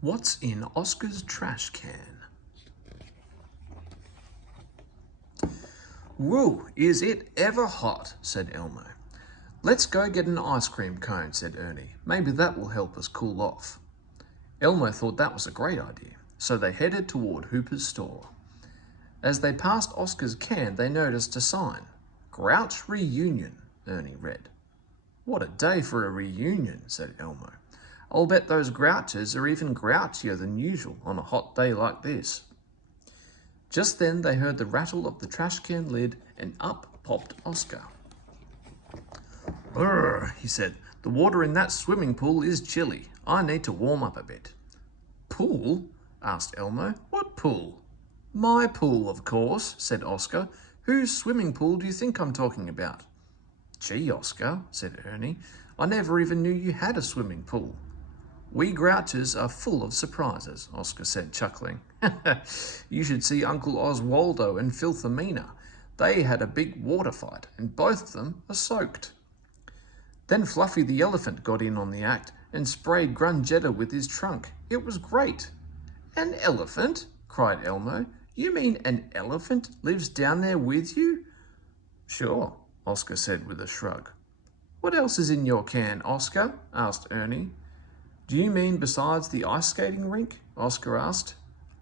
What's in Oscar's trash can? Woo, is it ever hot, said Elmo. Let's go get an ice cream cone, said Ernie. Maybe that will help us cool off. Elmo thought that was a great idea, so they headed toward Hooper's store. As they passed Oscar's can, they noticed a sign. Grouch Reunion, Ernie read. What a day for a reunion, said Elmo. I'll bet those grouches are even grouchier than usual on a hot day like this. Just then they heard the rattle of the trash can lid and up popped Oscar. Brr, he said, the water in that swimming pool is chilly. I need to warm up a bit. Pool? Asked Elmo. What pool? My pool, of course, said Oscar. Whose swimming pool do you think I'm talking about? Gee, Oscar, said Ernie, I never even knew you had a swimming pool. We grouches are full of surprises, Oscar said, chuckling. You should see Uncle Oswaldo and Filthamina. They had a big water fight, and both of them are soaked. Then Fluffy the elephant got in on the act and sprayed Grungetta with his trunk. It was great. An elephant? Cried Elmo. You mean an elephant lives down there with you? Sure, Oscar said with a shrug. What else is in your can, Oscar? Asked Ernie. Do you mean besides the ice skating rink? Oscar asked.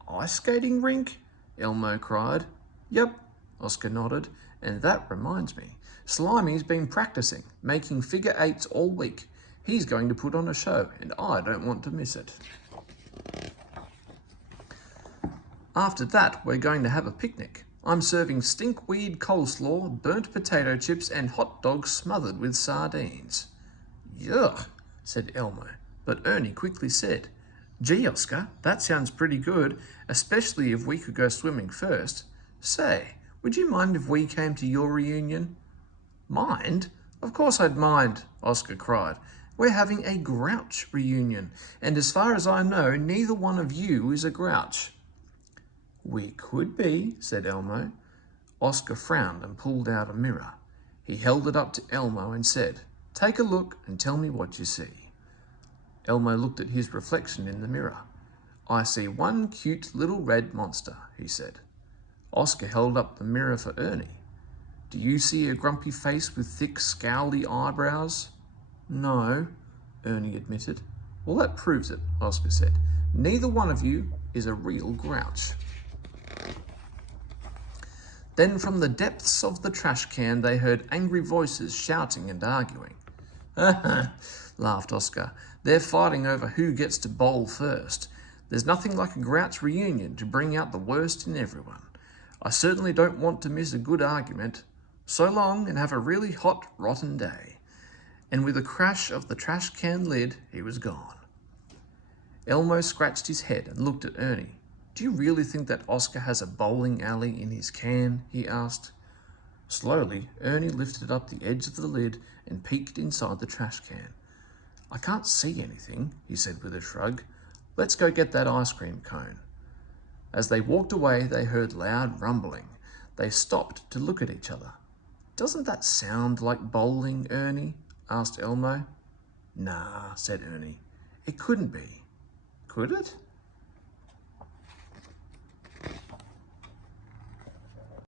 Ice skating rink? Elmo cried. Yep, Oscar nodded. And that reminds me, Slimy's been practicing, making figure eights all week. He's going to put on a show, and I don't want to miss it. After that, we're going to have a picnic. I'm serving stinkweed coleslaw, burnt potato chips, and hot dogs smothered with sardines. Yuck, said Elmo, but Ernie quickly said, Gee, Oscar, that sounds pretty good, especially if we could go swimming first. Say, would you mind if we came to your reunion? Mind? Of course I'd mind, Oscar cried. We're having a grouch reunion, and as far as I know, neither one of you is a grouch. We could be, said Elmo. Oscar frowned and pulled out a mirror. He held it up to Elmo and said, Take a look and tell me what you see. Elmo looked at his reflection in the mirror. I see one cute little red monster, he said. Oscar held up the mirror for Ernie. Do you see a grumpy face with thick, scowly eyebrows? No, Ernie admitted. Well, that proves it, Oscar said. Neither one of you is a real grouch. Then from the depths of the trash can they heard angry voices shouting and arguing. Laughed Oscar. They're fighting over who gets to bowl first. There's nothing like a grouch reunion to bring out the worst in everyone. I certainly don't want to miss a good argument. So long, and have a really hot, rotten day. And with a crash of the trash can lid, he was gone. Elmo scratched his head and looked at Ernie. Do you really think that Oscar has a bowling alley in his can? He asked. Slowly, Ernie lifted up the edge of the lid and peeked inside the trash can. I can't see anything, he said with a shrug. Let's go get that ice cream cone. As they walked away, they heard loud rumbling. They stopped to look at each other. Doesn't that sound like bowling, Ernie? Asked Elmo. Nah, said Ernie. It couldn't be. Could it?